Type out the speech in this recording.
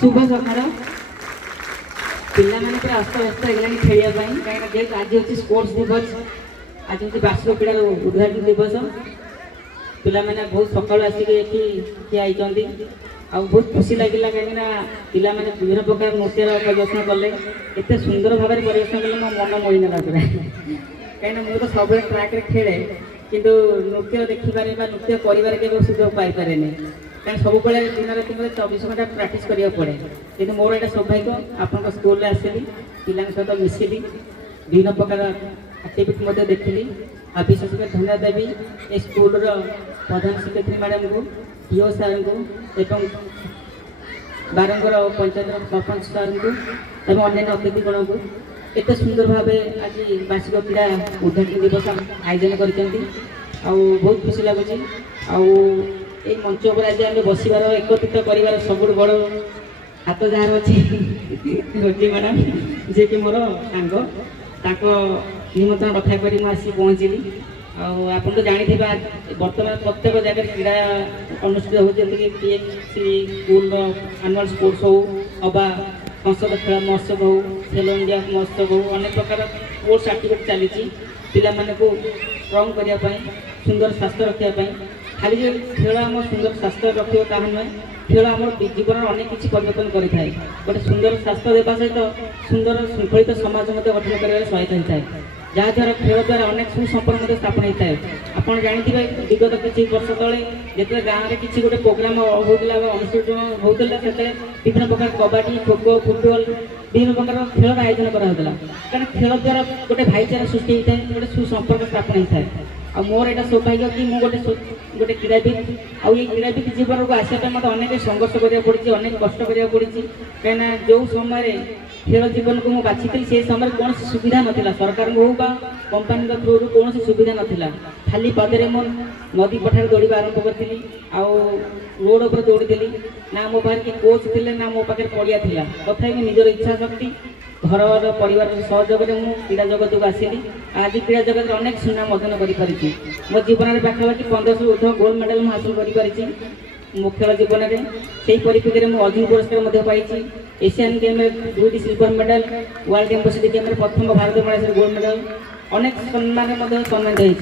शुभ सकाळ पिलाने पूरा अस्त व्यस्त है खेलिया कहीं जेहतु आज हूँ स्पोर्ट्स दिवस आज हूँ वार्षिक क्रीड़ा उद्घाटन दिवस पिला मैंने बहुत सकाल आसिक ठिया होती आ बहुत खुशी लगे कहीं पिला मैंने विभिन्न प्रकार नृत्यर प्रदर्शन कले एत सुंदर भाव में प्रदर्शन कले मो मन मोहिनेला पूरा कहीं मुझे तो सब ट्रैक खेले किंतु नृत्य देखिपारे नृत्य कर सुजोग पाइपे कहीं सब दिन राति 24 घंटा प्राक्ट करा पड़े कि मोर यहाँ सौभाग्य आप स्कूल आसली पिला सहित मिसिली विभिन्न प्रकार आक्टिविटी देखिली आ विशेष धन्यवाद देवी ए स्कूल प्रधान शिक्षयित्री मैडम को पीओ सार को बारंगर पंचायत सरपंच सार को अन्य अतिथिगण को एत सुंदर भाव आज वार्षिक क्रीड़ा उद्घाटन दिवस आयोजन कर बहुत खुशी लगुच ये मंच पर आज आम बसबार एकत्रित कर सब बड़ हाथ जार अच्छी रोजी मैडम जी कि मोर सांग निमंत्रण रक्षा कर आसी पहुँचली आप तो जानी बर्तमान प्रत्येक जगह क्रीड़ा अनुष्ठित होती पीएमसी स्कूल आनुआल स्पोर्ट्स हो अबा संसद खेल महोत्सव हो खेलो इंडिया महोत्सव हो अनेक प्रकार स्पोर्ट्स आक्टिविटी चली पिला को स्ट्रंग करने सुंदर स्वास्थ्य रखापी खाली जो खेल आम सुंदर स्वास्थ्य रखियो ता नुहे खेल आम जीवन अनेक किसी परिवर्तन करें गोटे सुंदर स्वास्थ्य देवा सहित सुंदर श्रृंखलित समाज गठन कर सहायता होता है जहाँद्वारा खेल द्वारा अनेक सुसंपर्क स्थापन होता है आप जानते विगत किसी वर्ष तले जो गाँव में किसी गोटे प्रोग्राम होता अनुष्ठित होता से विभिन्न प्रकार कबाडी खो फुटबॉल विभिन्न प्रकार खेल आयोजन कराला कारण खेल द्वारा गोटे भाईचारा सृष्टि होता है गोटे सुसंपर्क स्थापन होता है आ मोर यहाँ सौभाग्य कि मुझे गोटे क्रीड़ाविद आई क्रीड़ाविद जीवन को आसापी मतलब अनेक संघर्ष करा पड़ी अनेक कष्ट करा पड़ी कहीं जो समय खेल जीवन को मुझे बाछी से समय कौन सुविधा नाला सरकार हो कंपानी थ्रू कौन सुविधा नाला खाली पदे मो नदी पठार दौड़ा आरंभ करी रोड उपर दौड़ी ना मो पाखे कि कोच थे ना मो पाखे पड़िया था तथा निजर इच्छा शक्ति घर परिवार सहयोग में क्रीड़ा जगत को आसली आज क्रीड़ा जगत अनेक सुनाम अर्जन कर मो जीवन में पाखापाखि 1500 ऊर्ध गोल्ड मेडल हासिल कर मो खेल जीवन में से परिप्रेक्षी में अर्जुन पुरस्कार पाई एशियन गेम में 2टी silver medal world university game में प्रथम भारतीय महिला गोल्ड मेडल अनेक सम्मान सम्मानित।